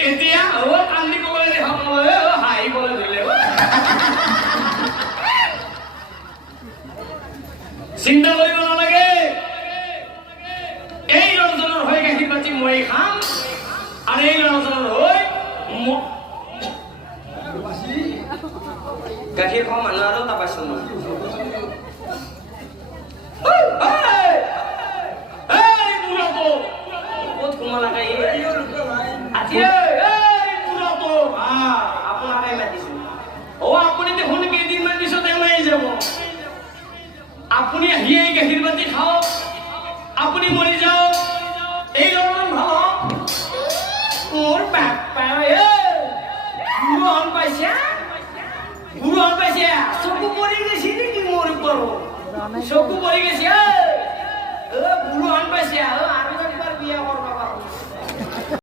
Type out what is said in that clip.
এতিয়া কান্দি ক'বলৈ দেখা পাব হাঁহিবলৈ ধৰিলে চিন্তা কৰিব নালাগে এই ল'ৰাজনৰ হৈ গাখীৰ পাতি মই খাম আৰু এই ল'ৰাজনৰ হৈ গাখীৰ খোৱা মানুহ আৰু এটা পাইছো মই ক'ত সোমালাকে আপোনাকে মাতিছো আপুনি দেখোন কেইদিনমান পিছত এমাই যাব আপুনি আহি গাখীৰ বাতি খাওক